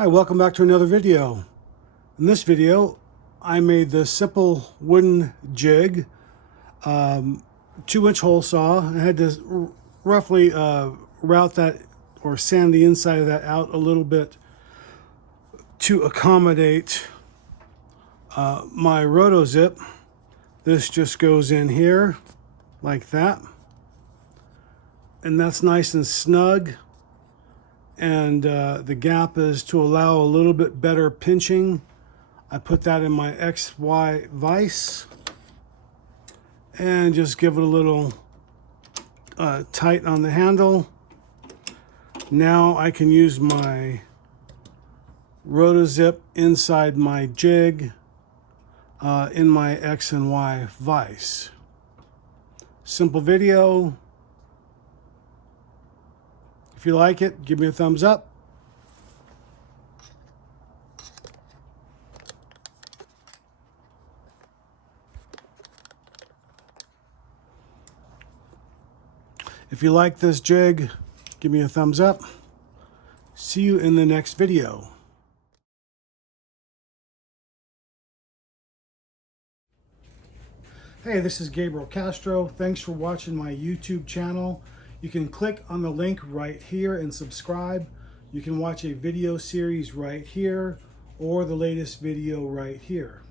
Hi, welcome back to another video. In this video, I made this simple wooden jig, 2-inch hole saw. I had to roughly route that or sand the inside of that out a little bit to accommodate my roto zip. This just goes in here like that, and that's nice and snug. And the gap is to allow a little bit better pinching. I put that in my XY vise and just give it a little tight on the handle. Now I can use my rotozip inside my jig in my X and Y vise. Simple video. If you like it, give me a thumbs up. If you like this jig, give me a thumbs up. See you in the next video. Hey, this is Gabriel Castro. Thanks for watching my YouTube channel. You can click on the link right here and subscribe. You can watch a video series right here or the latest video right here.